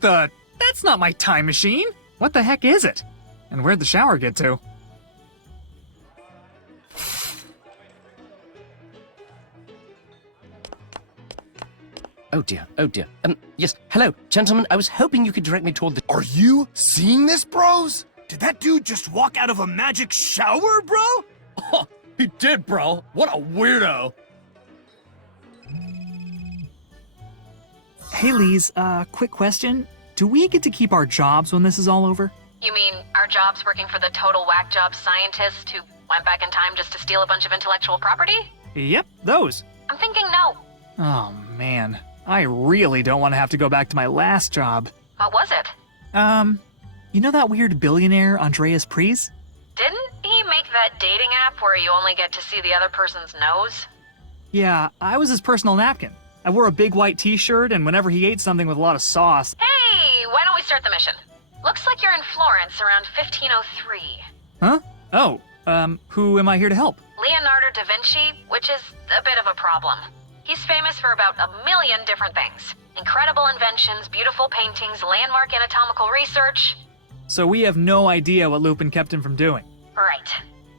That's not my time machine! What the heck is it? And where'd the shower get to? Oh dear, oh dear. Yes, hello, gentlemen, I was hoping you could direct me toward the... Are you seeing this, bros? Did that dude just walk out of a magic shower, bro? Oh, he did, bro. What a weirdo. Hey, Lise, quick question. Do we get to keep our jobs when this is all over? You mean our jobs working for the total whack job scientist who went back in time just to steal a bunch of intellectual property? Yep, those. I'm thinking no. Oh, man. I really don't want to have to go back to my last job. What was it? You know that weird billionaire, Andreas Priest? Didn't he make that dating app where you only get to see the other person's nose? Yeah, I was his personal napkin. I wore a big white t-shirt, and whenever he ate something with a lot of sauce... Hey, why don't we start the mission? Looks like you're in Florence around 1503. Huh? Oh, who am I here to help? Leonardo da Vinci, which is a bit of a problem. He's famous for about 1 million different things. Incredible inventions, beautiful paintings, landmark anatomical research. So we have no idea what Lupin kept him from doing. Right.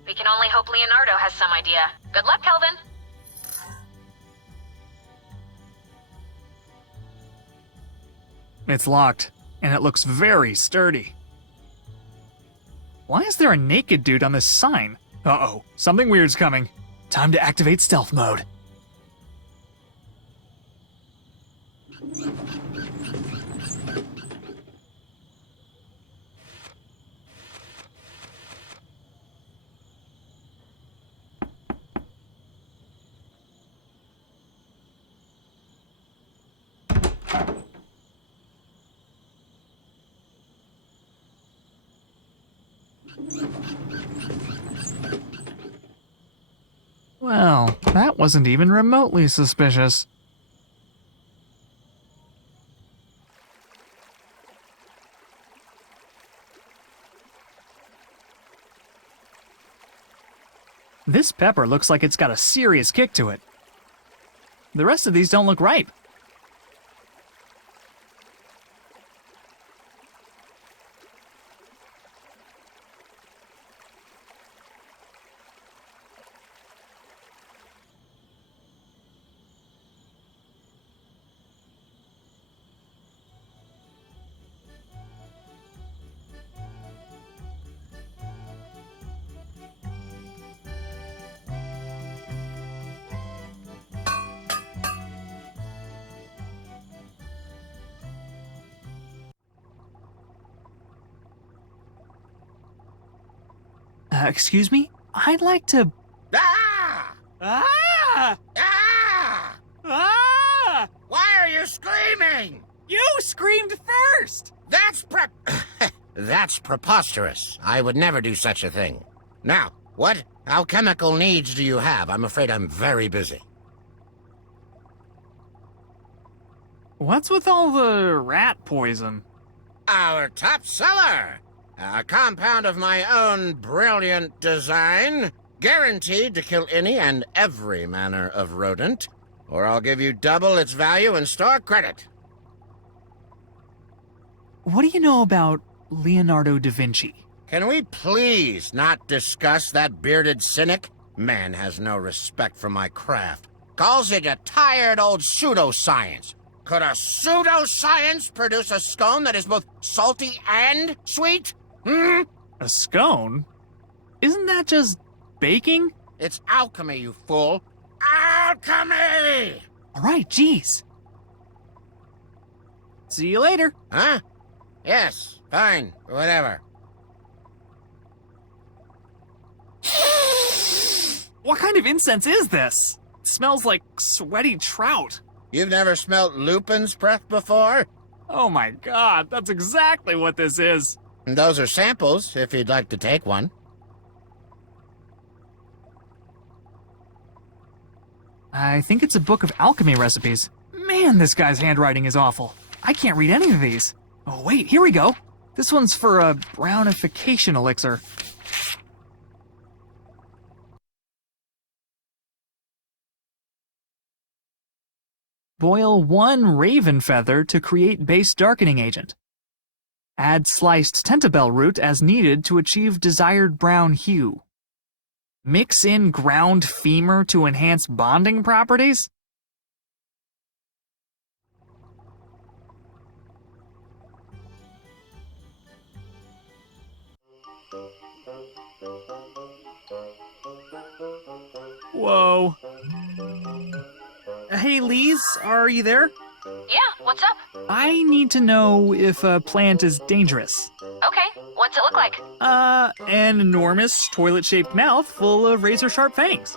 We can only hope Leonardo has some idea. Good luck, Kelvin. It's locked, and it looks very sturdy. Why is there a naked dude on this sign? Uh-oh, something weird's coming. Time to activate stealth mode. Well, that wasn't even remotely suspicious. This pepper looks like it's got a serious kick to it. The rest of these don't look ripe. Excuse me? I'd like to... Ah! Ah! Ah! Ah! Why are you screaming? You screamed first! That's preposterous. I would never do such a thing. Now, what alchemical needs do you have? I'm afraid I'm very busy. What's with all the rat poison? Our top seller! A compound of my own brilliant design, guaranteed to kill any and every manner of rodent, or I'll give you double its value in store credit. What do you know about Leonardo da Vinci? Can we please not discuss that bearded cynic? Man has no respect for my craft. Calls it a tired old pseudoscience. Could a pseudoscience produce a scone that is both salty and sweet? Hmm? A scone? Isn't that just baking? It's alchemy, you fool. Alchemy! All right, geez. See you later. Huh? Yes, fine, whatever. What kind of incense is this? It smells like sweaty trout. You've never smelt Lupin's breath before? Oh my god, that's exactly what this is. And those are samples, if you'd like to take one. I think it's a book of alchemy recipes. Man, this guy's handwriting is awful. I can't read any of these. Oh wait, here we go. This one's for a brownification elixir. Boil 1 raven feather to create base darkening agent. Add sliced tentabell root as needed to achieve desired brown hue. Mix in ground femur to enhance bonding properties? Whoa. Hey, Lise, are you there? Yeah, what's up? I need to know if a plant is dangerous. Okay, what's it look like? An enormous toilet-shaped mouth full of razor-sharp fangs.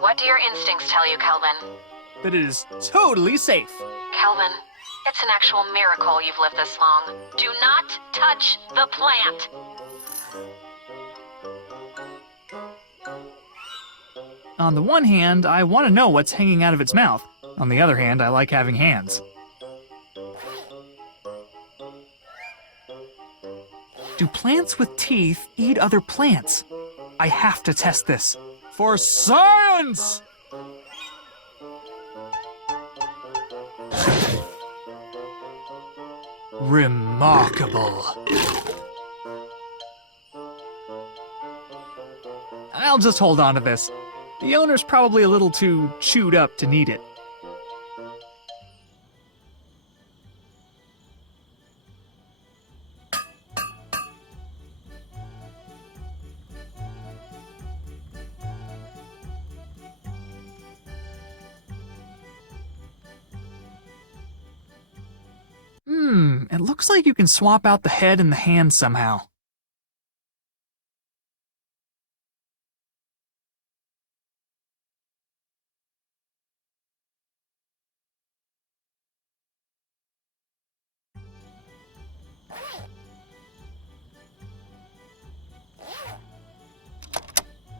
What do your instincts tell you, Kelvin? That it is totally safe. Kelvin, it's an actual miracle you've lived this long. Do not touch the plant. On the one hand, I want to know what's hanging out of its mouth. On the other hand, I like having hands. Do plants with teeth eat other plants? I have to test this. For science! Remarkable. I'll just hold on to this. The owner's probably a little too chewed up to need it. It looks like you can swap out the head and the hands somehow.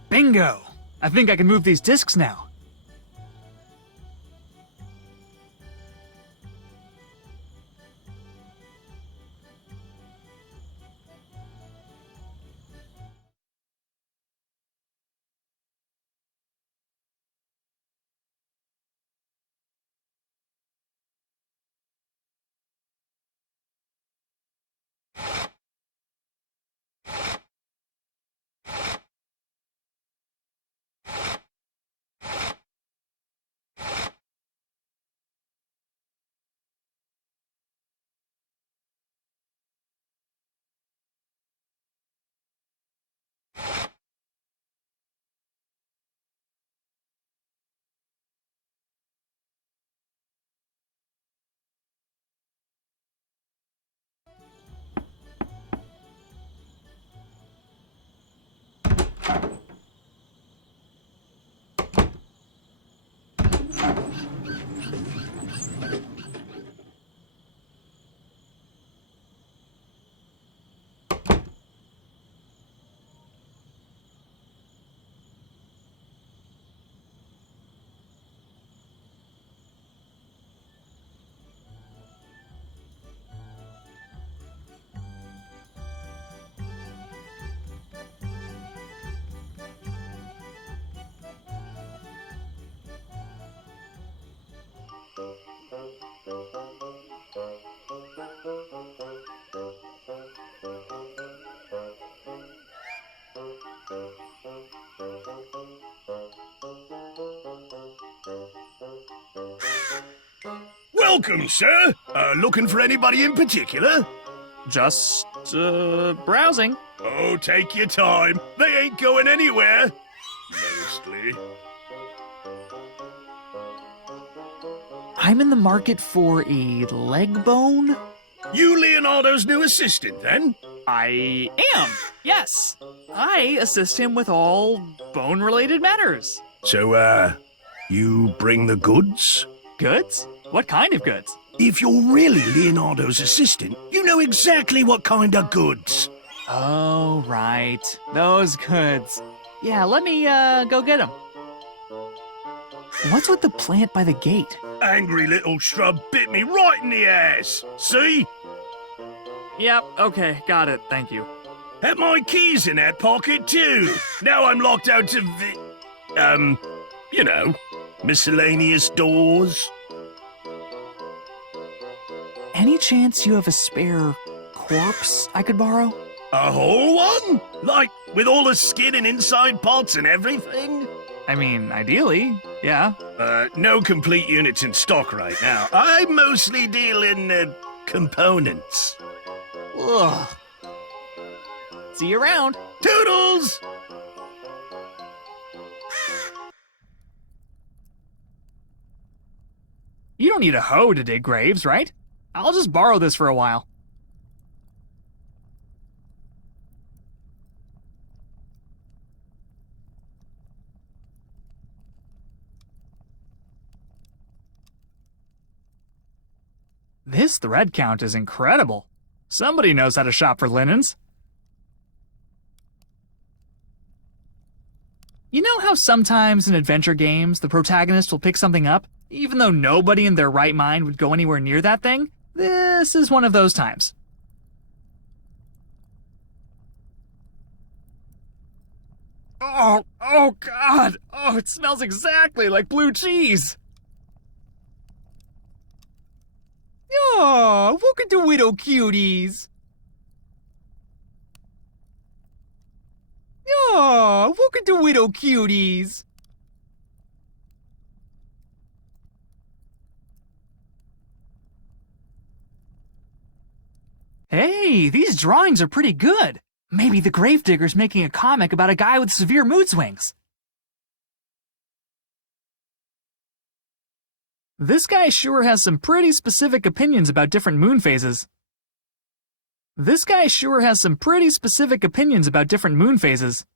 Bingo! I think I can move these discs now. Welcome, sir. Looking for anybody in particular? Just, browsing. Oh, take your time. They ain't going anywhere. Mostly. I'm in the market for a leg bone? You Leonardo's new assistant, then? I am, yes. I assist him with all bone-related matters. So, you bring the goods? Goods? What kind of goods? If you're really Leonardo's assistant, you know exactly what kind of goods. Oh, right. Those goods. Yeah, let me, go get them. What's with the plant by the gate? Angry little shrub bit me right in the ass. See? Yep, okay, got it, thank you. Had my keys in that pocket, too. Now I'm locked out of you know, miscellaneous doors. Any chance you have a spare corpse I could borrow? A whole one? Like, with all the skin and inside parts and everything? I mean, ideally, yeah. No complete units in stock right now. I mostly deal in, components. Ugh. See you around. Toodles! You don't need a hoe to dig graves, right? I'll just borrow this for a while. This thread count is incredible. Somebody knows how to shop for linens. You know how sometimes in adventure games the protagonist will pick something up, even though nobody in their right mind would go anywhere near that thing? This is one of those times. Oh God! Oh, it smells exactly like blue cheese! Oh, look at the widow cuties! Oh, look at the widow cuties! Hey, these drawings are pretty good. Maybe the gravedigger's making a comic about a guy with severe mood swings. This guy sure has some pretty specific opinions about different moon phases. This guy sure has some pretty specific opinions about different moon phases.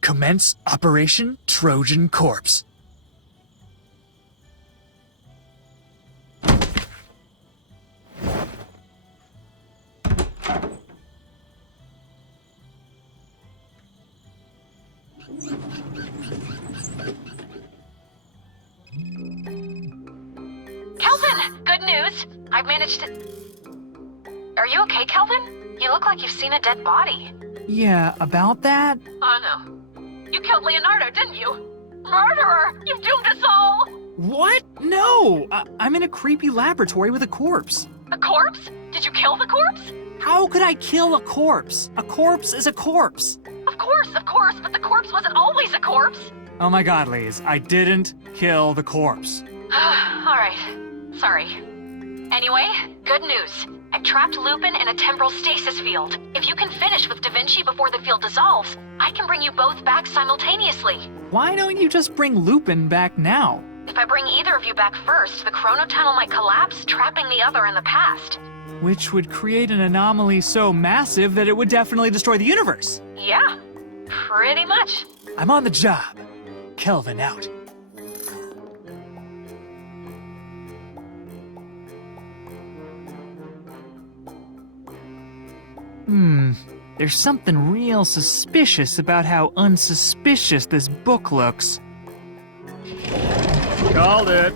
Commence Operation Trojan Corpse. Kelvin, good news. I've managed to... Are you okay, Kelvin? You look like you've seen a dead body. Yeah, about that? Oh no. You killed Leonardo, didn't you? Murderer! You've doomed us all! What? No! I'm in a creepy laboratory with a corpse. A corpse? Did you kill the corpse? How could I kill a corpse? A corpse is a corpse. Of course, but the corpse wasn't always a corpse. Oh my god, Lise, I didn't kill the corpse. Alright. Sorry. Anyway, good news. I've trapped Lupin in a temporal stasis field. If you can finish with Da Vinci before the field dissolves, I can bring you both back simultaneously. Why don't you just bring Lupin back now? If I bring either of you back first, the chronotunnel might collapse, trapping the other in the past. Which would create an anomaly so massive that it would definitely destroy the universe. Yeah, pretty much. I'm on the job. Kelvin out. There's something real suspicious about how unsuspicious this book looks. Called it.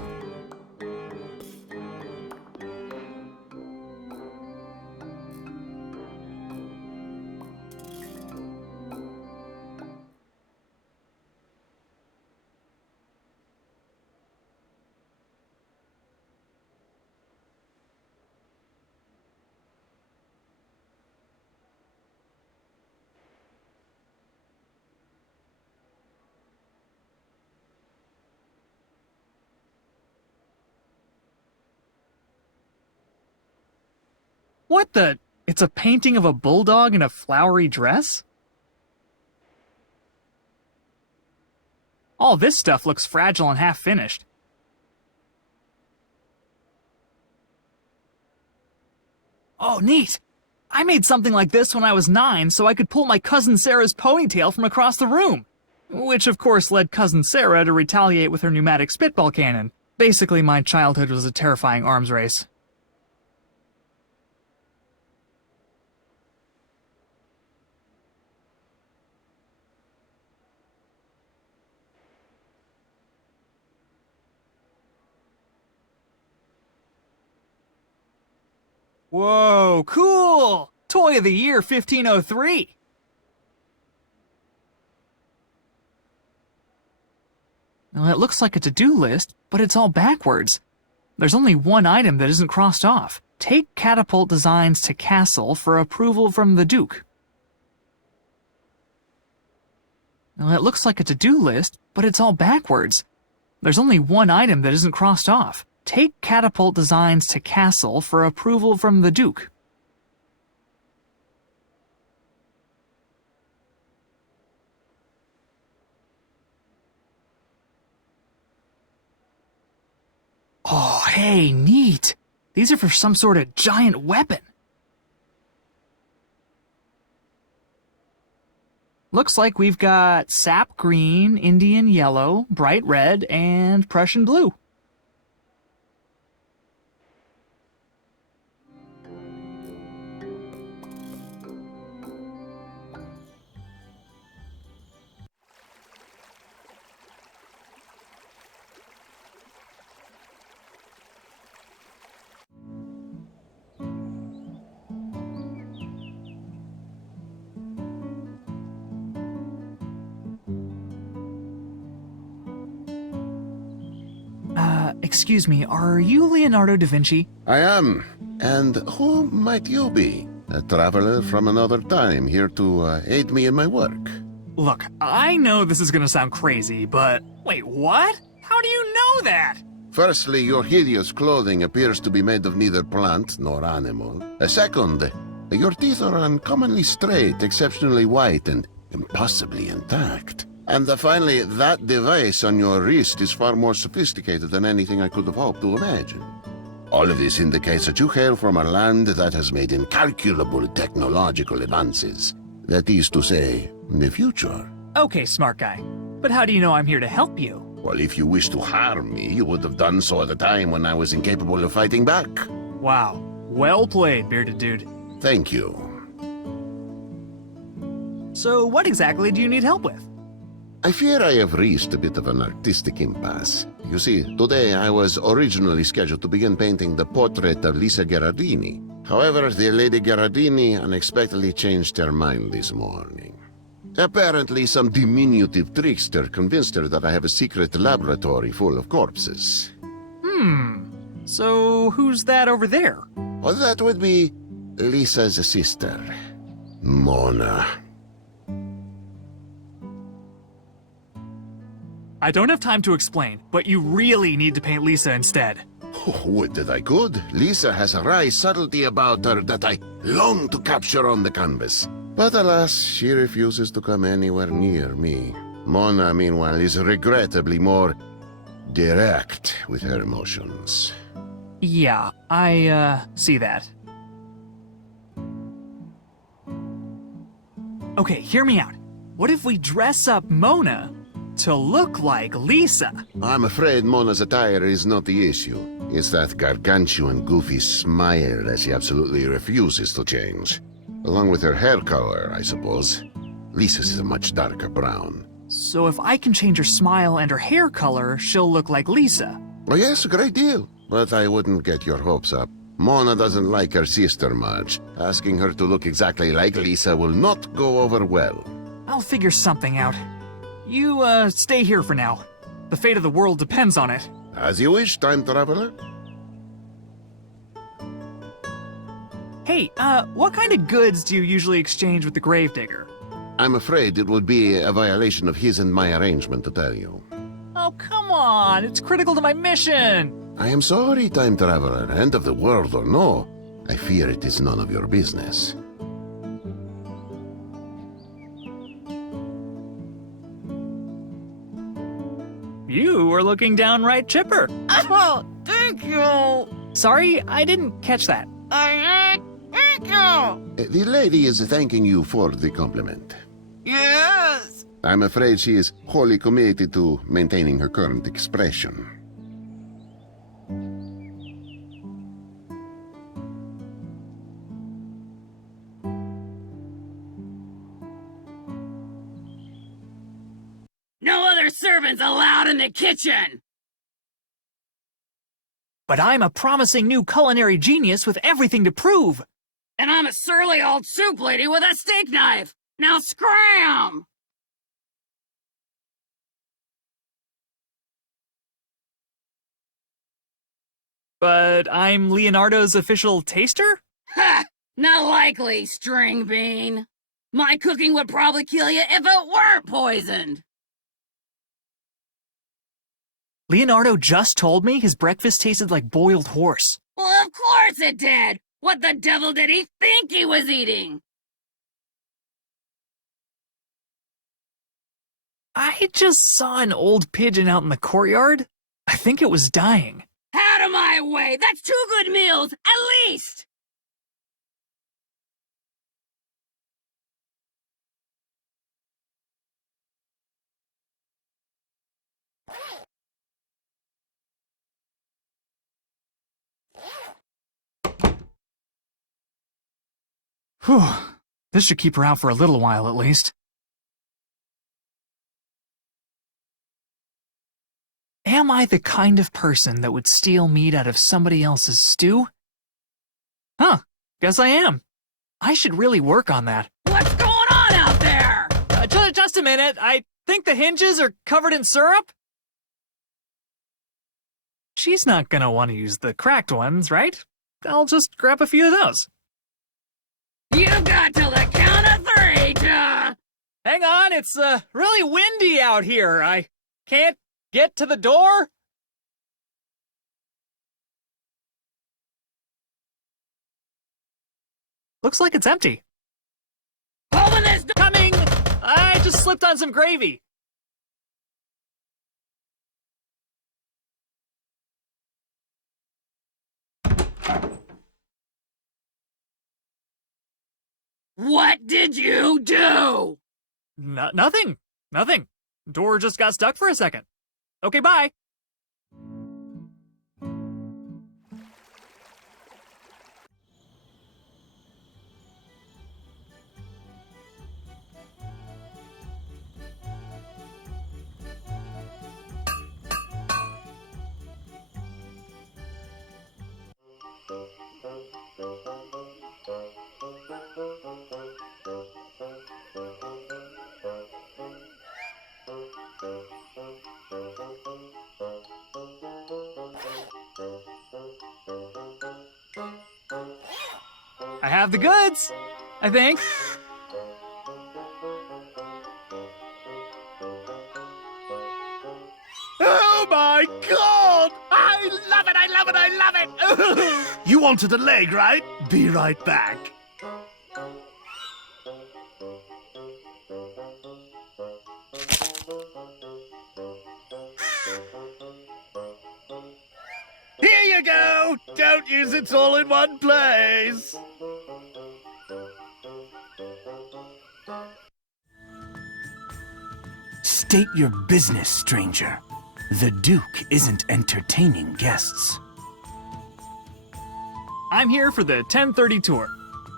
What the? It's a painting of a bulldog in a flowery dress? All this stuff looks fragile and half-finished. Oh, neat! I made something like this when I was 9 so I could pull my cousin Sarah's ponytail from across the room. Which of course led cousin Sarah to retaliate with her pneumatic spitball cannon. Basically, my childhood was a terrifying arms race. Whoa, cool! Toy of the Year 1503! Well, it looks like a to-do list, but it's all backwards. There's only one item that isn't crossed off. Take catapult designs to castle for approval from the Duke. Well, it looks like a to-do list, but it's all backwards. There's only one item that isn't crossed off. Take catapult designs to castle for approval from the Duke. Oh, hey, neat. These are for some sort of giant weapon. Looks like we've got sap green, Indian yellow, bright red, and Prussian blue. Excuse me, are you Leonardo da Vinci? I am. And who might you be? A traveler from another time here to aid me in my work. Look, I know this is gonna sound crazy, but... Wait, what? How do you know that? Firstly, your hideous clothing appears to be made of neither plant nor animal. Second, your teeth are uncommonly straight, exceptionally white, and impossibly intact. And finally, that device on your wrist is far more sophisticated than anything I could have hoped to imagine. All of this indicates that you hail from a land that has made incalculable technological advances. That is to say, the future. Okay, smart guy. But how do you know I'm here to help you? Well, if you wish to harm me, you would have done so at a time when I was incapable of fighting back. Wow. Well played, bearded dude. Thank you. So what exactly do you need help with? I fear I have reached a bit of an artistic impasse. You see, today I was originally scheduled to begin painting the portrait of Lisa Gherardini. However, the Lady Gherardini unexpectedly changed her mind this morning. Apparently, some diminutive trickster convinced her that I have a secret laboratory full of corpses. So who's that over there? Well, that would be Lisa's sister, Mona. I don't have time to explain, but you really need to paint Lisa instead. Oh, would that I could. Lisa has a wry subtlety about her that I long to capture on the canvas. But alas, she refuses to come anywhere near me. Mona, meanwhile, is regrettably more direct with her emotions. Yeah, I, see that. Okay, hear me out. What if we dress up Mona to look like Lisa? I'm afraid Mona's attire is not the issue. It's that gargantuan, goofy smile that she absolutely refuses to change. Along with her hair color, I suppose. Lisa's is a much darker brown. So if I can change her smile and her hair color, she'll look like Lisa. Oh yes, a great deal. But I wouldn't get your hopes up. Mona doesn't like her sister much. Asking her to look exactly like Lisa will not go over well. I'll figure something out. You, stay here for now. The fate of the world depends on it. As you wish, time traveler. Hey, what kind of goods do you usually exchange with the gravedigger? I'm afraid it would be a violation of his and my arrangement to tell you. Oh, come on! It's critical to my mission! I am sorry, time traveler. End of the world or no, I fear it is none of your business. You are looking downright chipper. Oh, thank you. Sorry, I didn't catch that. Thank you! The lady is thanking you for the compliment. Yes! I'm afraid she is wholly committed to maintaining her current expression. No other servants allowed in the kitchen! But I'm a promising new culinary genius with everything to prove. And I'm a surly old soup lady with a steak knife! Now scram! But I'm Leonardo's official taster? Ha! Not likely, string bean. My cooking would probably kill you if it weren't poisoned! Leonardo just told me his breakfast tasted like boiled horse. Well, of course it did! What the devil did he think he was eating? I just saw an old pigeon out in the courtyard. I think it was dying. Out of my way! That's 2 good meals, at least! Whew. This should keep her out for a little while at least. Am I the kind of person that would steal meat out of somebody else's stew? Huh, guess I am. I should really work on that. What's going on out there? Just a minute, I think the hinges are covered in syrup? She's not gonna want to use the cracked ones, right? I'll just grab a few of those. You've got till the count of 3 to... Hang on, it's really windy out here. I can't get to the door. Looks like it's empty. Open this door! Coming! I just slipped on some gravy. What did you do? Nothing. Nothing. Door just got stuck for a second. Okay, bye. I have the goods, I think. Oh my god! I love it, I love it, I love it! You wanted a leg, right? Be right back. Here you go! Don't use it all in one place! State your business, stranger. The Duke isn't entertaining guests. I'm here for the 10:30 tour.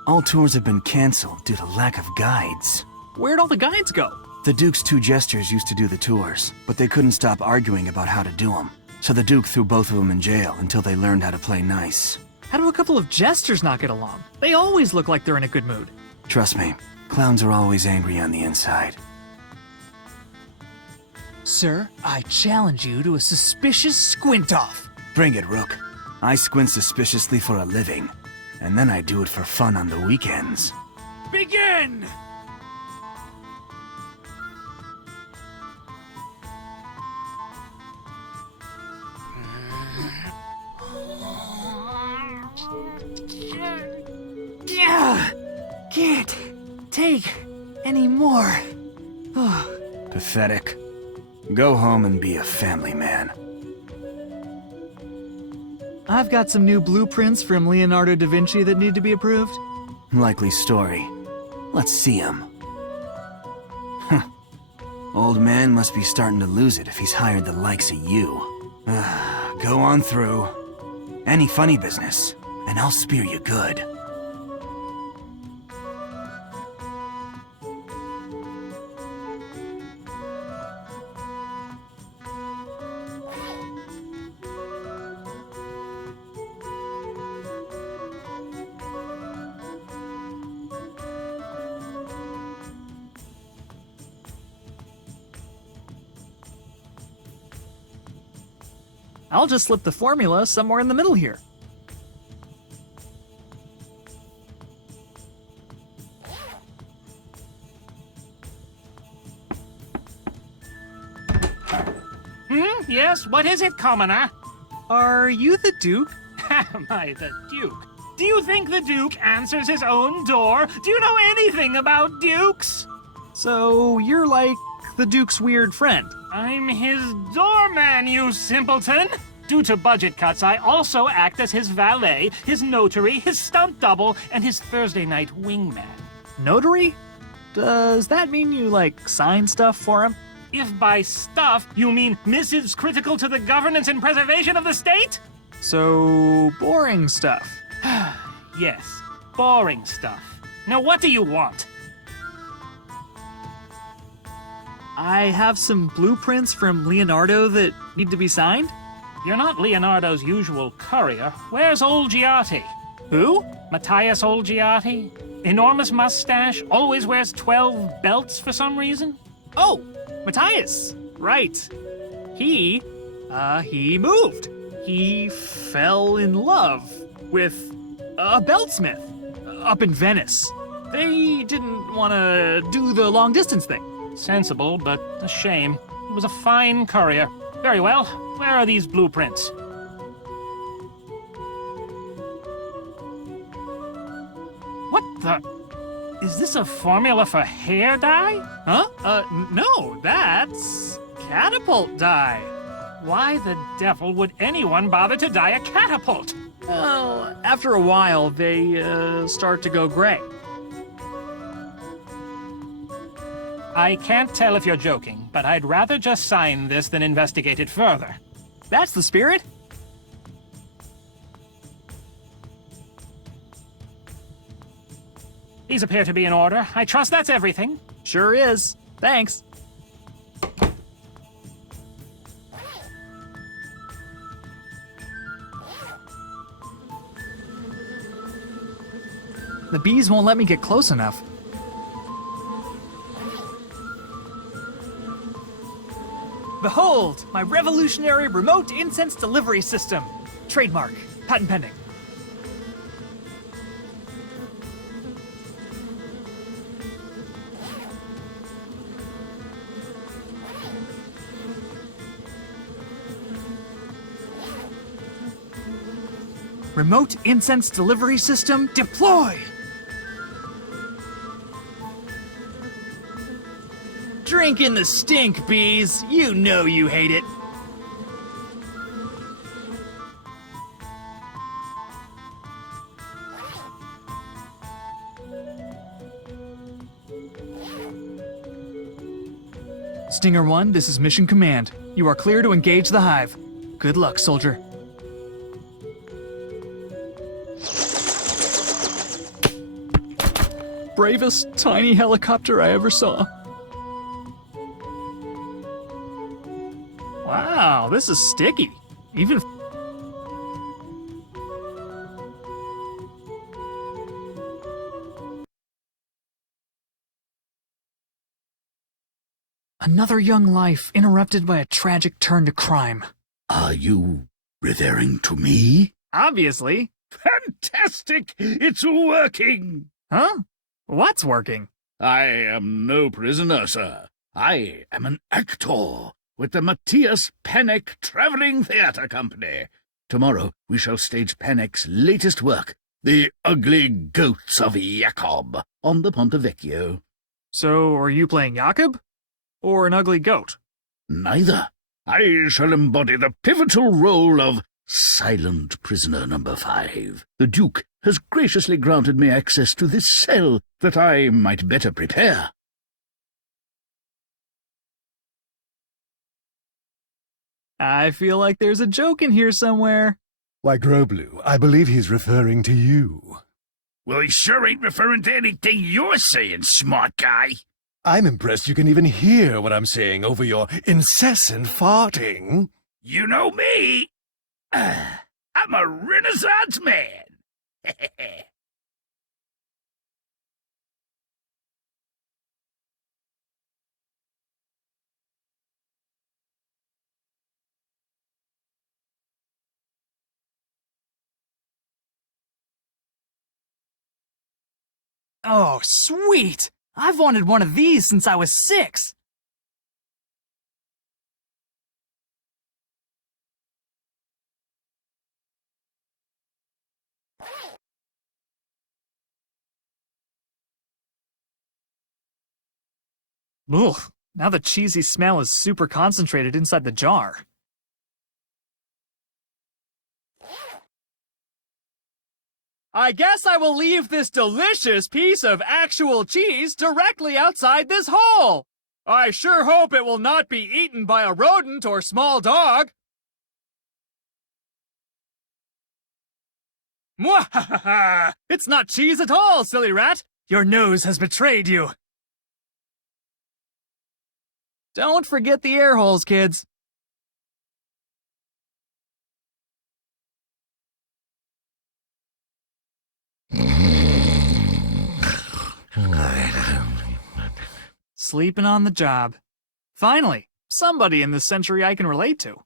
All tours have been canceled due to lack of guides. Where'd all the guides go? The Duke's 2 jesters used to do the tours, but they couldn't stop arguing about how to do them. So the Duke threw both of them in jail until they learned how to play nice. How do a couple of jesters not get along? They always look like they're in a good mood. Trust me, clowns are always angry on the inside. Sir, I challenge you to a suspicious squint-off. Bring it, Rook. I squint suspiciously for a living, and then I do it for fun on the weekends. Begin! Can't take any more. Pathetic. Go home and be a family man. I've got some new blueprints from Leonardo da Vinci that need to be approved. Likely story. Let's see him. Huh. Old man must be starting to lose it if he's hired the likes of you. Go on through. Any funny business, and I'll spear you good. I'll just slip the formula somewhere in the middle here. Yes, what is it, commoner? Are you the Duke? Am I the Duke? Do you think the Duke answers his own door? Do you know anything about Dukes? So you're like the Duke's weird friend. I'm his doorman, you simpleton! Due to budget cuts, I also act as his valet, his notary, his stunt double, and his Thursday night wingman. Notary? Does that mean you, like, sign stuff for him? If by stuff you mean missives critical to the governance and preservation of the state? So, boring stuff. Yes, boring stuff. Now what do you want? I have some blueprints from Leonardo that need to be signed. You're not Leonardo's usual courier. Where's Olgiati? Who? Matthias Olgiati? Enormous mustache, always wears 12 belts for some reason? Oh, Matthias. Right. He moved. He fell in love with a beltsmith up in Venice. They didn't want to do the long distance thing. Sensible, but a shame. He was a fine courier. Very well. Where are these blueprints? What the? Is this a formula for hair dye? Huh? No, that's catapult dye. Why the devil would anyone bother to dye a catapult? Well, after a while, they start to go gray. I can't tell if you're joking, but I'd rather just sign this than investigate it further. That's the spirit. These appear to be in order. I trust that's everything. Sure is. Thanks. The bees won't let me get close enough. Behold, my revolutionary remote incense delivery system. Trademark. Patent pending. Remote incense delivery system deploy! Drink in the stink, bees. You know you hate it. Stinger 1, this is Mission Command. You are clear to engage the hive. Good luck, soldier. Bravest tiny helicopter I ever saw. Wow, this is sticky. Even... Another young life interrupted by a tragic turn to crime. Are you referring to me? Obviously. Fantastic! It's working! Huh? What's working? I am no prisoner, sir. I am an actor with the Matthias Panek Traveling Theatre Company. Tomorrow we shall stage Panek's latest work, The Ugly Goats of Jacob, on the Ponte Vecchio. So, are you playing Jakob? Or an ugly goat? Neither. I shall embody the pivotal role of Silent prisoner number 5. The Duke has graciously granted me access to this cell that I might better prepare. I feel like there's a joke in here somewhere. Why, Groblu, I believe he's referring to you. Well, he sure ain't referring to anything you're saying, smart guy. I'm impressed you can even hear what I'm saying over your incessant farting. You know me. I'm a Renaissance man. Oh, sweet! I've wanted one of these since I was 6. Ugh, now the cheesy smell is super concentrated inside the jar. I guess I will leave this delicious piece of actual cheese directly outside this hole. I sure hope it will not be eaten by a rodent or small dog. Mwahaha! It's not cheese at all, silly rat. Your nose has betrayed you. Don't forget the air holes, kids. Sleeping on the job. Finally, somebody in this century I can relate to.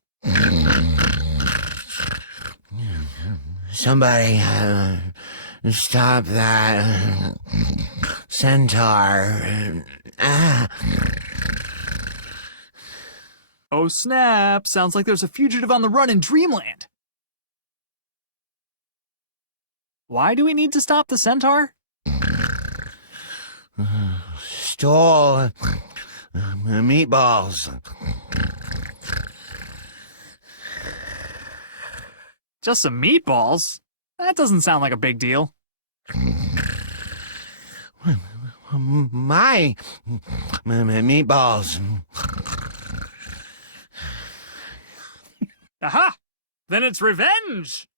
Somebody, stop that centaur. Oh snap, sounds like there's a fugitive on the run in Dreamland. Why do we need to stop the centaur? Stole meatballs. Just some meatballs? That doesn't sound like a big deal. My meatballs. Aha! Then it's revenge!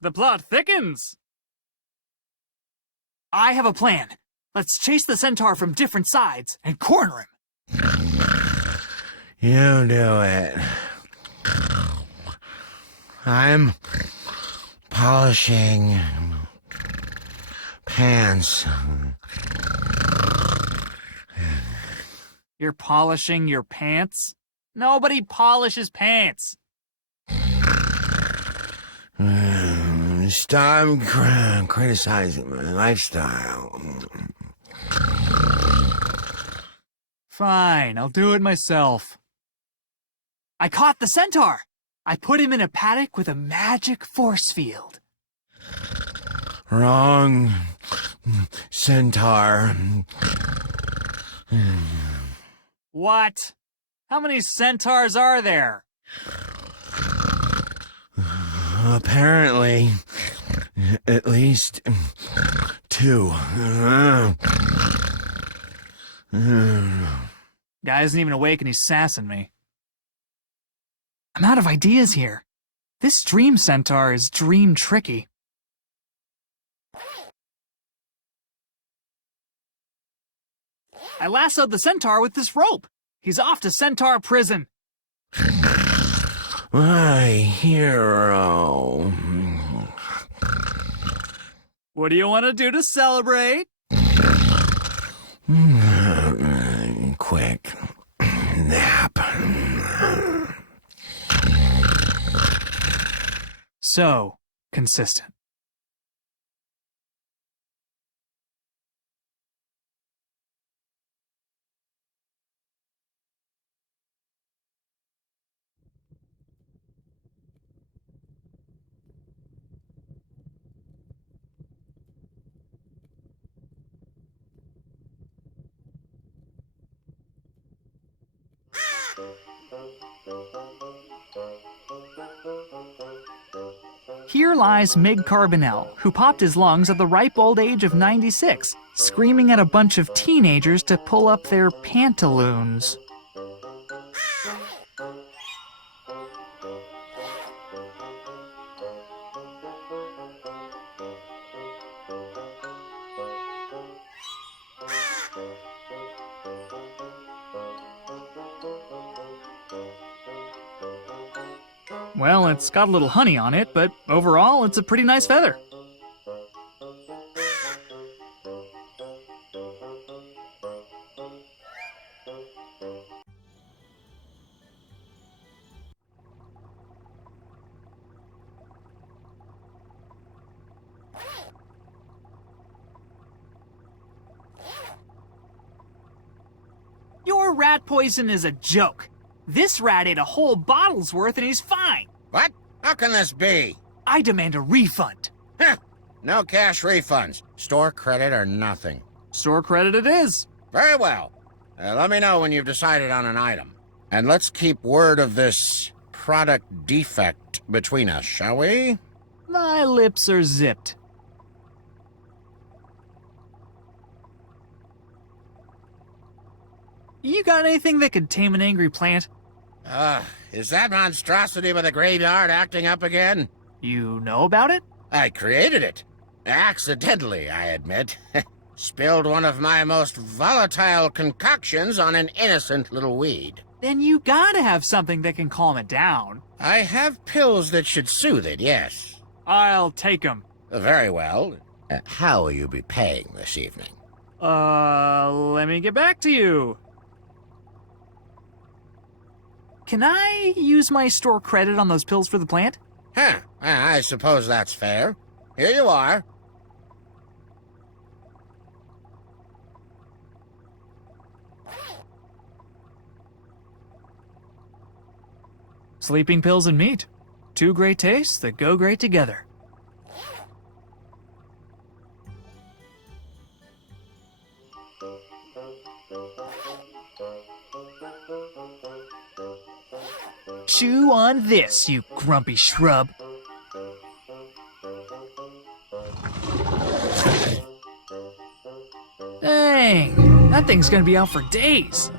The plot thickens. I have a plan. Let's chase the centaur from different sides and corner him. You do it. I'm polishing pants. You're polishing your pants? Nobody polishes pants. Stop criticizing my lifestyle. Fine, I'll do it myself. I caught the centaur! I put him in a paddock with a magic force field. Wrong centaur. What? How many centaurs are there? Apparently, at least 2. Guy isn't even awake and he's sassing me. I'm out of ideas here. This dream centaur is dream tricky. I lassoed the centaur with this rope. He's off to centaur prison. My hero. What do you want to do to celebrate? Quick nap. So consistent. Here lies Mig Carbonell, who popped his lungs at the ripe old age of 96, screaming at a bunch of teenagers to pull up their pantaloons. Well, it's got a little honey on it, but overall, it's a pretty nice feather. Your rat poison is a joke. This rat ate a whole bottle's worth and he's fine. What? How can this be? I demand a refund. Heh. No cash refunds. Store credit or nothing. Store credit it is. Very well. Let me know when you've decided on an item. And let's keep word of this product defect between us, shall we? My lips are zipped. You got anything that could tame an angry plant? Is that monstrosity by the graveyard acting up again? You know about it? I created it. Accidentally, I admit. Spilled one of my most volatile concoctions on an innocent little weed. Then you gotta have something that can calm it down. I have pills that should soothe it, yes. I'll take them. Very well. How will you be paying this evening? Let me get back to you. Can I use my store credit on those pills for the plant? Huh. I suppose that's fair. Here you are. Sleeping pills and meat. Two great tastes that go great together. Chew on this, you grumpy shrub. Dang, that thing's gonna be out for days.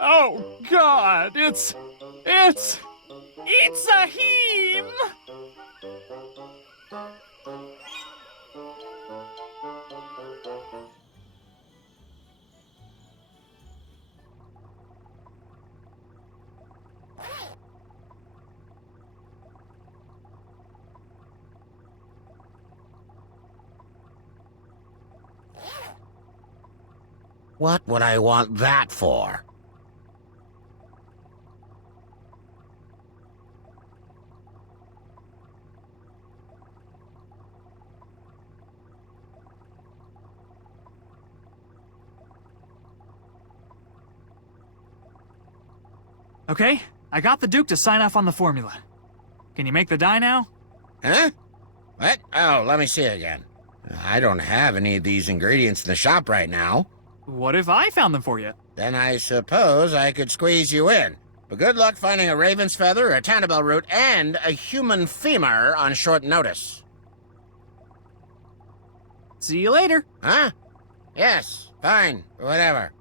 Oh God, it's a heme! What would I want that for? Okay, I got the Duke to sign off on the formula. Can you make the dye now? Huh? What? Oh, let me see again. I don't have any of these ingredients in the shop right now. What if I found them for you? Then I suppose I could squeeze you in. But good luck finding a raven's feather, a Tannibal root, and a human femur on short notice. See you later. Huh? Yes, fine, whatever.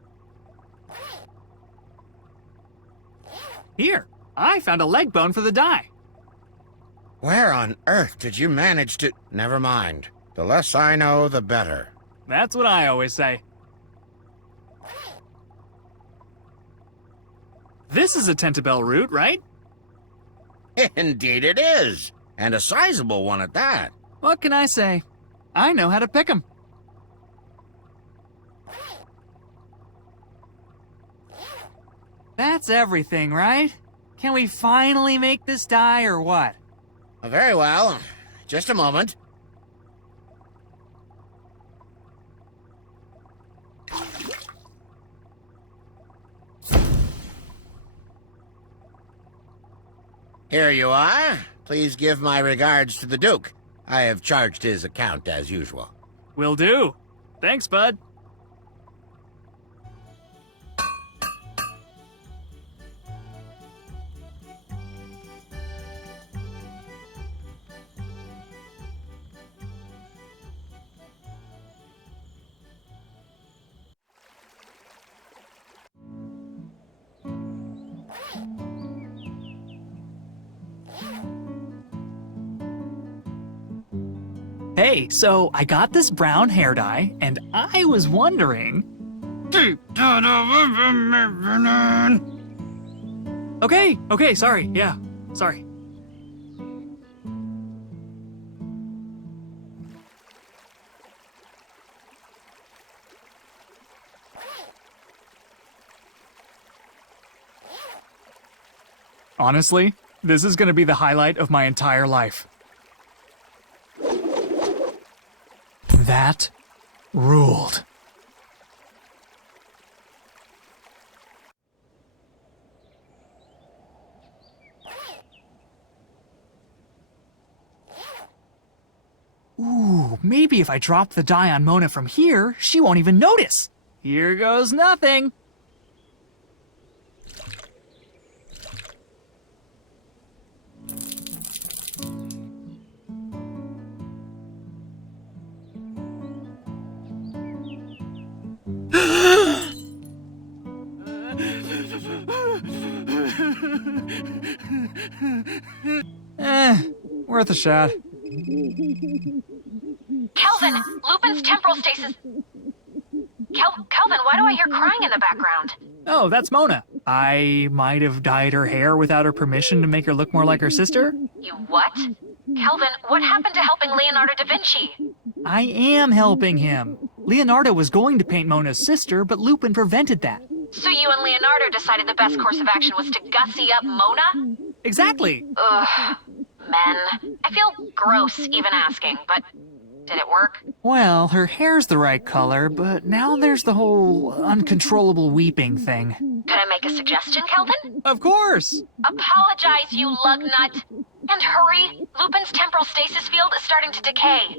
Here, I found a leg bone for the dye. Where on earth did you manage to... Never mind. The less I know, the better. That's what I always say. This is a Tannibal root, right? Indeed it is. And a sizable one at that. What can I say? I know how to pick 'em. That's everything, right? Can we finally make this dye or what? Very well. Just a moment. Here you are. Please give my regards to the Duke. I have charged his account as usual. Will do. Thanks, bud. Hey, so I got this brown hair dye, and I was wondering... Okay, sorry, yeah, sorry. Honestly, this is gonna be the highlight of my entire life. That ruled. Ooh, maybe if I drop the dye on Mona from here, she won't even notice. Here goes nothing. Worth a shot. Kelvin, Lupin's temporal stasis... Kelvin, why do I hear crying in the background? Oh, that's Mona. I might have dyed her hair without her permission to make her look more like her sister. You what? Kelvin, what happened to helping Leonardo da Vinci? I am helping him. Leonardo was going to paint Mona's sister, but Lupin prevented that. So you and Leonardo decided the best course of action was to gussy up Mona? Exactly. Ugh. Men. I feel gross even asking, but did it work? Well, her hair's the right color, but now there's the whole uncontrollable weeping thing. Could I make a suggestion, Kelvin? Of course! Apologize, you lug nut. And hurry, Lupin's temporal stasis field is starting to decay.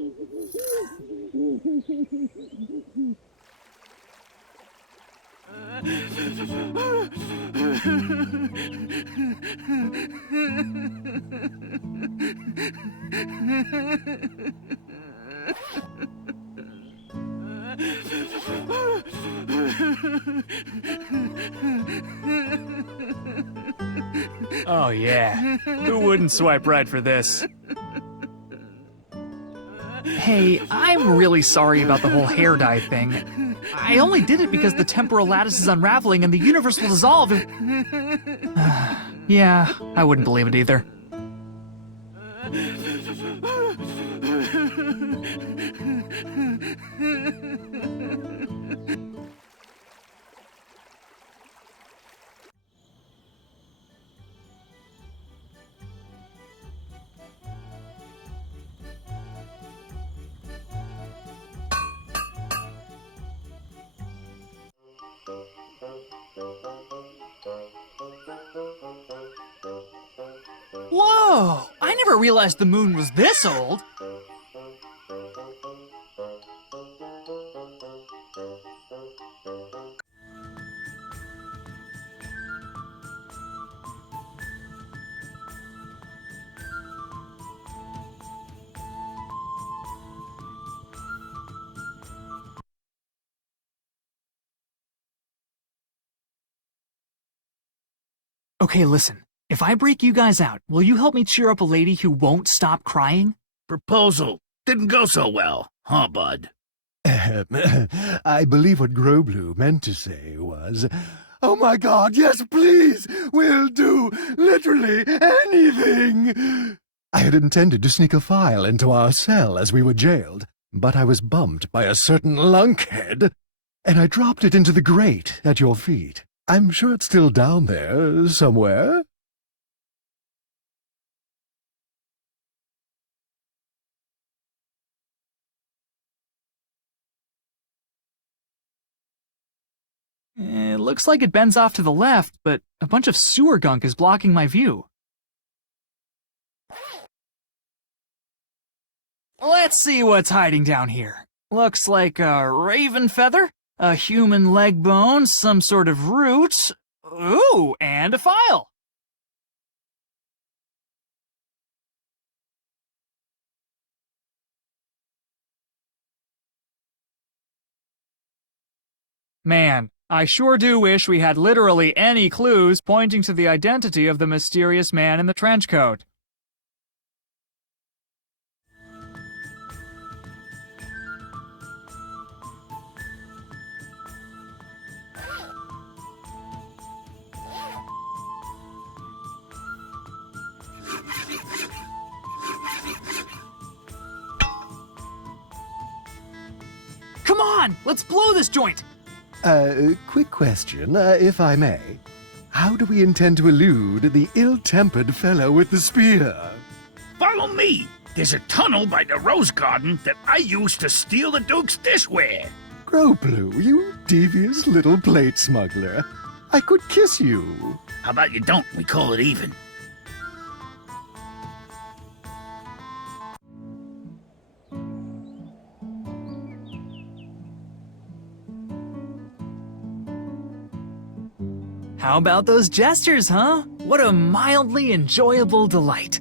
Oh yeah, who wouldn't swipe right for this? Hey, I'm really sorry about the whole hair dye thing. I only did it because the temporal lattice is unraveling and the universe will dissolve if... Yeah, I wouldn't believe it either. Whoa! I never realized the moon was this old! Okay, listen. If I break you guys out, will you help me cheer up a lady who won't stop crying? Proposal didn't go so well, huh, bud? I believe what Groblu meant to say was, "Oh my God, yes, please, we'll do literally anything." I had intended to sneak a file into our cell as we were jailed, but I was bumped by a certain lunkhead, and I dropped it into the grate at your feet. I'm sure it's still down there somewhere. It looks like it bends off to the left, but a bunch of sewer gunk is blocking my view. Let's see what's hiding down here. Looks like a raven feather, a human leg bone, some sort of root. Ooh, and a file. Man, I sure do wish we had literally any clues pointing to the identity of the mysterious man in the trench coat. Come on, let's blow this joint! Quick question, if I may. How do we intend to elude the ill-tempered fellow with the spear? Follow me. There's a tunnel by the rose garden that I used to steal the Duke's dishware. Growblue, you devious little plate smuggler. I could kiss you. How about you don't? We call it even. How about those gestures, huh? What a mildly enjoyable delight.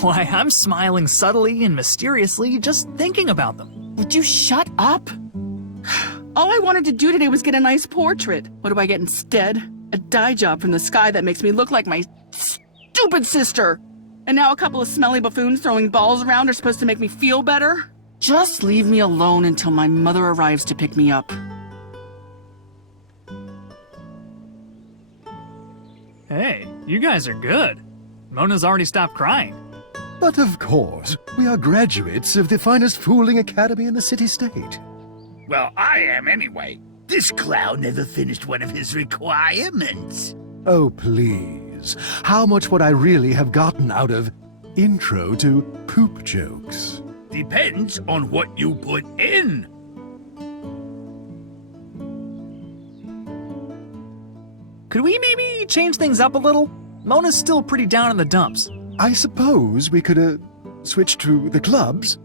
Why, I'm smiling subtly and mysteriously just thinking about them. Would you shut up? All I wanted to do today was get a nice portrait. What do I get instead? A dye job from the sky that makes me look like my stupid sister. And now a couple of smelly buffoons throwing balls around are supposed to make me feel better? Just leave me alone until my mother arrives to pick me up. Hey, you guys are good. Mona's already stopped crying. But of course, we are graduates of the finest fooling academy in the city-state. Well, I am anyway. This clown never finished one of his requirements. Oh, please. How much would I really have gotten out of intro to poop jokes? Depends on what you put in. Could we maybe change things up a little? Mona's still pretty down in the dumps. I suppose we could, switch to the clubs.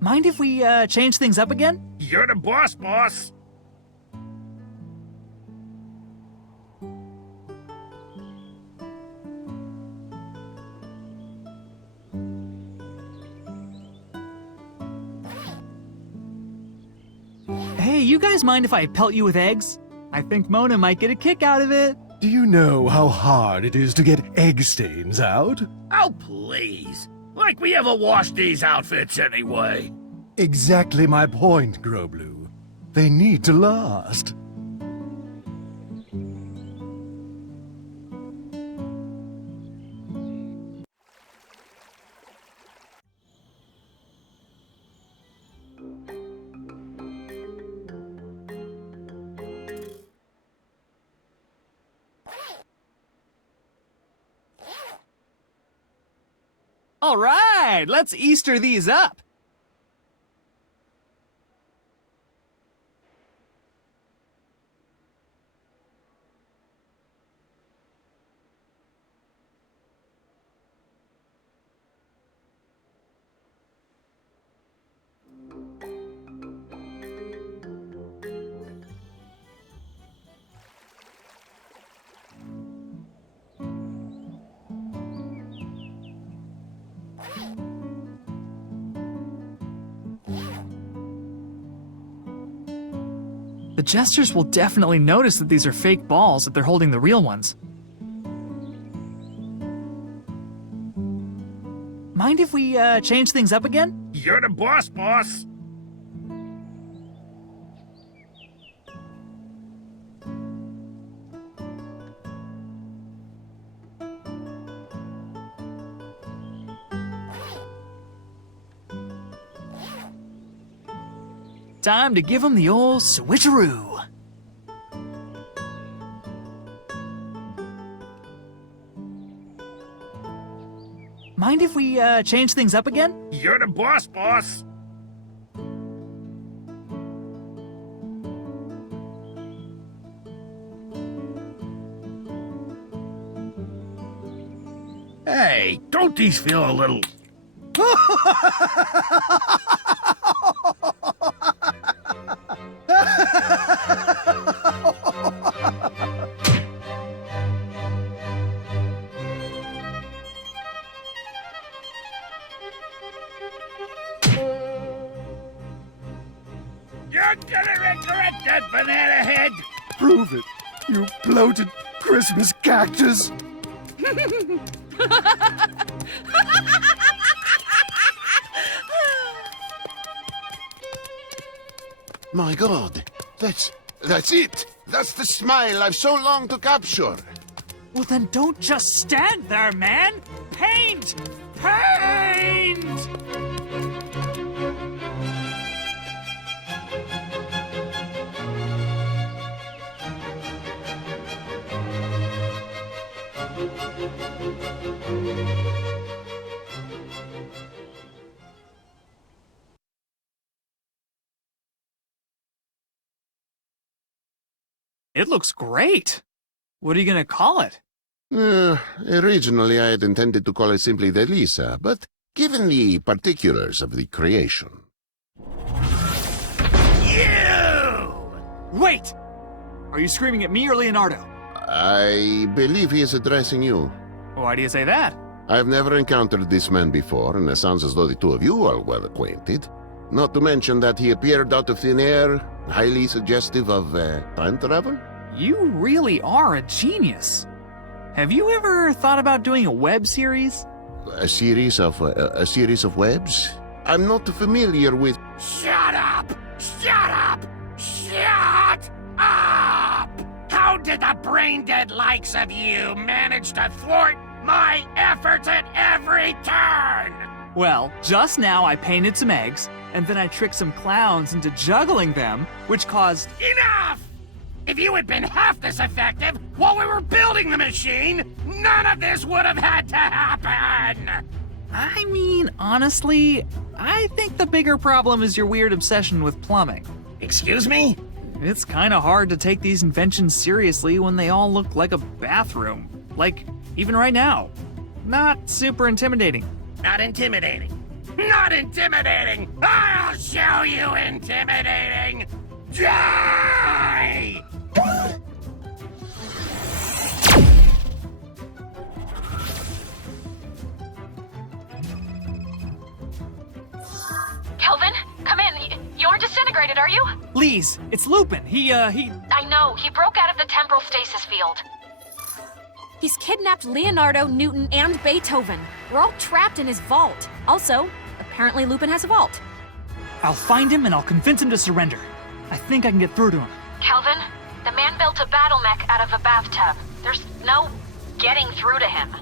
Mind if we, change things up again? You're the boss, boss. Hey, you guys mind if I pelt you with eggs? I think Mona might get a kick out of it. Do you know how hard it is to get egg stains out? Oh, please. Like we ever wash these outfits anyway. Exactly my point, Growblue. They need to last. All right, let's Easter these up. The jesters will definitely notice that these are fake balls if they're holding the real ones. Mind if we, change things up again? You're the boss, boss. Time to give them the old switcheroo. mind if we change things up again? You're the boss, boss. Hey, don't these feel a little... You're gonna regret that, banana head! Prove it, you bloated Christmas cactus! My God, that's it! That's the smile I've so longed to capture! Well, then don't just stand there, man! Paint! Paint! It looks great. What are you gonna call it? Originally I had intended to call it simply the Lisa, but given the particulars of the creation... Wait! Are you screaming at me or Leonardo? I believe he is addressing you. Why do you say that? I've never encountered this man before, and it sounds as though the two of you are well acquainted. Not to mention that he appeared out of thin air, highly suggestive of time travel. You really are a genius. Have you ever thought about doing a web series? A series of webs? I'm not familiar with... Shut up! Shut up! Shut up! How did the brain-dead likes of you manage to thwart my efforts at every turn? Well, just now I painted some eggs, and then I tricked some clowns into juggling them, which caused... Enough! If you had been half this effective while we were building the machine, none of this would have had to happen! I mean, honestly, I think the bigger problem is your weird obsession with plumbing. Excuse me? It's kinda hard to take these inventions seriously when they all look like a bathroom. Like, even right now. Not super intimidating. Not intimidating. Not intimidating! I'll show you intimidating! Die! Kelvin, come in. You aren't disintegrated, are you? Lise, it's Lupin. He... I know. He broke out of the temporal stasis field. He's kidnapped Leonardo, Newton, and Beethoven. We're all trapped in his vault. Also, apparently Lupin has a vault. I'll find him and I'll convince him to surrender. I think I can get through to him. Kelvin, the man built a battle mech out of a bathtub. There's no getting through to him.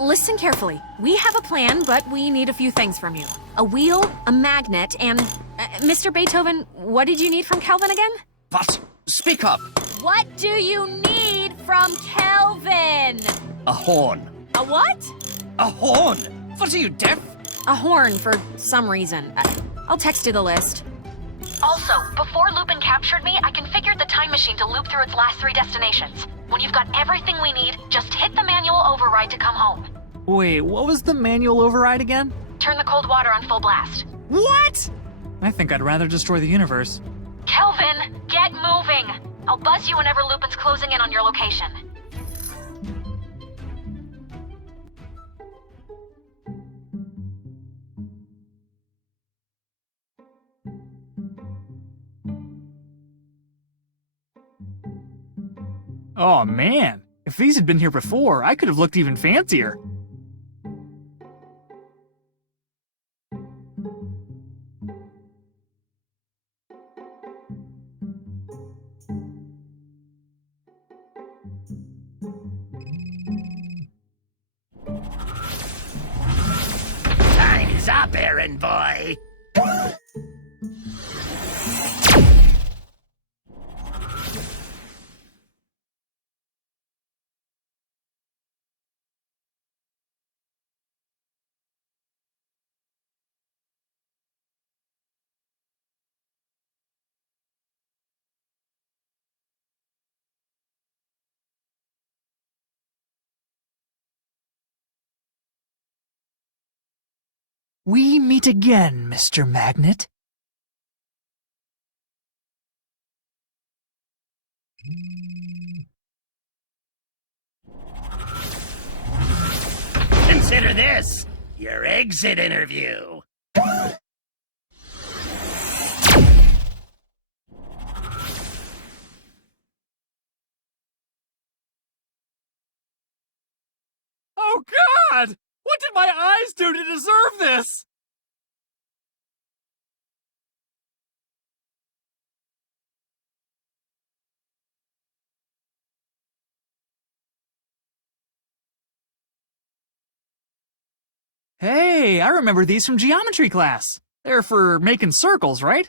Listen carefully. We have a plan, but we need a few things from you. A wheel, a magnet, and... Mr. Beethoven, what did you need from Kelvin again? What? Speak up. What do you need from Kelvin? A horn. A what? A horn? What are you, deaf? A horn for some reason. I'll text you the list. Also, before Lupin captured me, I configured the time machine to loop through its last 3 destinations. When you've got everything we need, just hit the manual override to come home. Wait, what was the manual override again? Turn the cold water on full blast. What? I think I'd rather destroy the universe. Kelvin, get moving! I'll buzz you whenever Lupin's closing in on your location. Oh man, if these had been here before, I could have looked even fancier. Time's up, errand boy! We meet again, Mr. Magnet. Consider this your exit interview. Oh, God! What did my eyes do to deserve this? Hey, I remember these from geometry class. They're for making circles, right?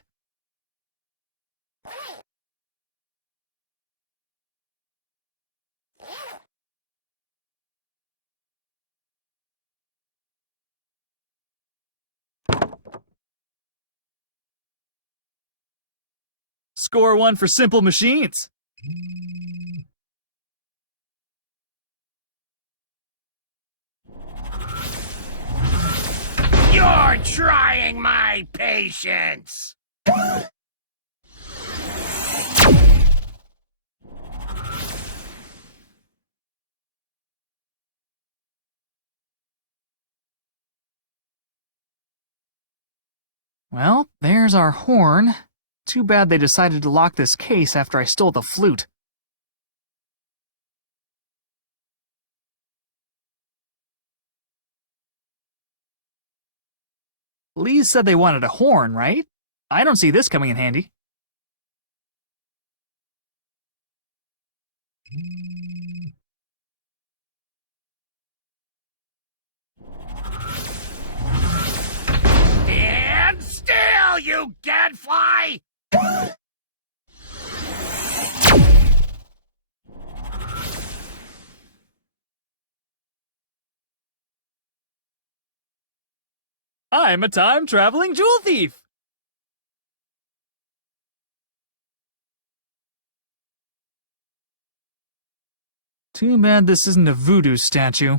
Score one for simple machines. You're trying my patience. Well, there's our horn. Too bad they decided to lock this case after I stole the flute. Lee said they wanted a horn, right? I don't see this coming in handy. Stand still, you gadfly! I'm a time-traveling jewel thief! Too bad this isn't a voodoo statue.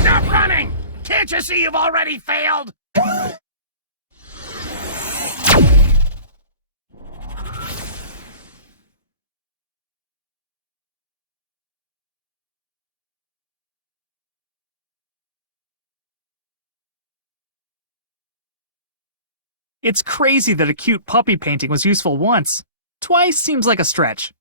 Stop running! Can't you see you've already failed? It's crazy that a cute puppy painting was useful once. Twice seems like a stretch.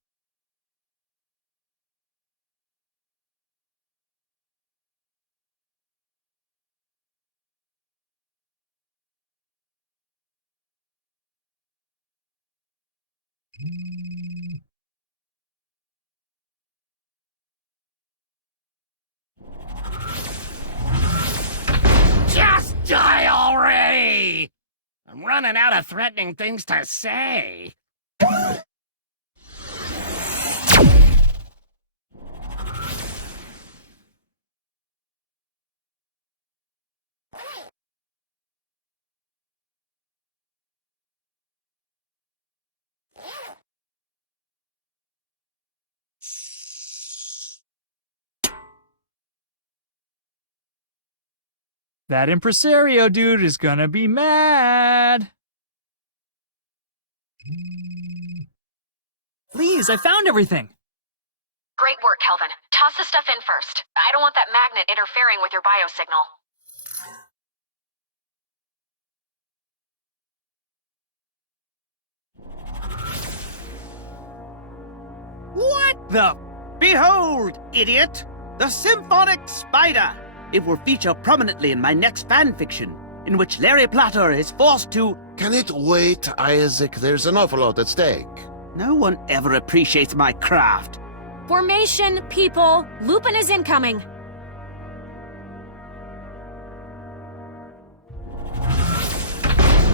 Just die already! I'm running out of threatening things to say. That impresario dude is gonna be mad. Please, I found everything. Great work, Kelvin. Toss the stuff in first. I don't want that magnet interfering with your biosignal. What the? Behold, idiot! The symphonic spider! It will feature prominently in my next fanfiction, in which Larry Platter is forced to... Can it wait, Isaac? There's an awful lot at stake. No one ever appreciates my craft. Formation, people. Lupin is incoming.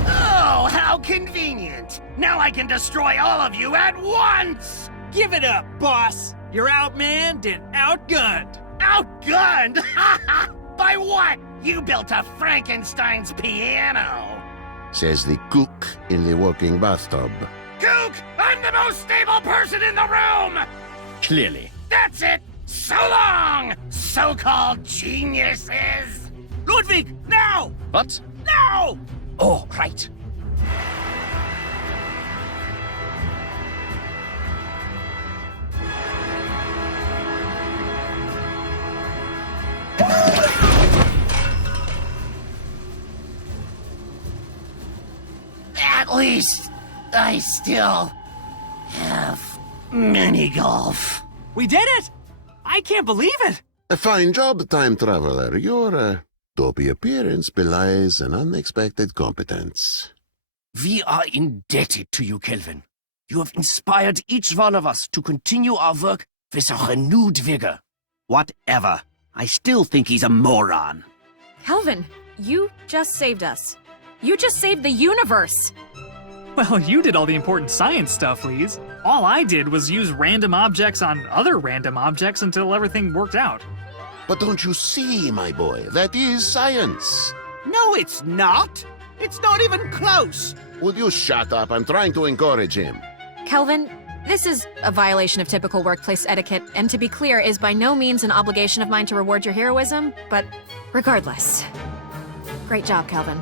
Oh, how convenient! Now I can destroy all of you at once! Give it up, boss. You're outmanned and outgunned. Outgunned? By what? You built a Frankenstein's piano. Says the cook in the working bathtub. Cook, I'm the most stable person in the room! Clearly. That's it! So long, so-called geniuses! Ludwig, now! What? Now! Oh, right. At least I still have mini-golf. We did it! I can't believe it! A fine job, time traveler. Your dopey appearance belies an unexpected competence. We are indebted to you, Kelvin. You have inspired each one of us to continue our work with a renewed vigor. Whatever. I still think he's a moron. Kelvin, you just saved us. You just saved the universe. Well, you did all the important science stuff, Lise. All I did was use random objects on other random objects until everything worked out. But don't you see, my boy, that is science. No, it's not. It's not even close. Would you shut up? I'm trying to encourage him. Kelvin, this is a violation of typical workplace etiquette, and to be clear, is by no means an obligation of mine to reward your heroism, but regardless. Great job, Kelvin.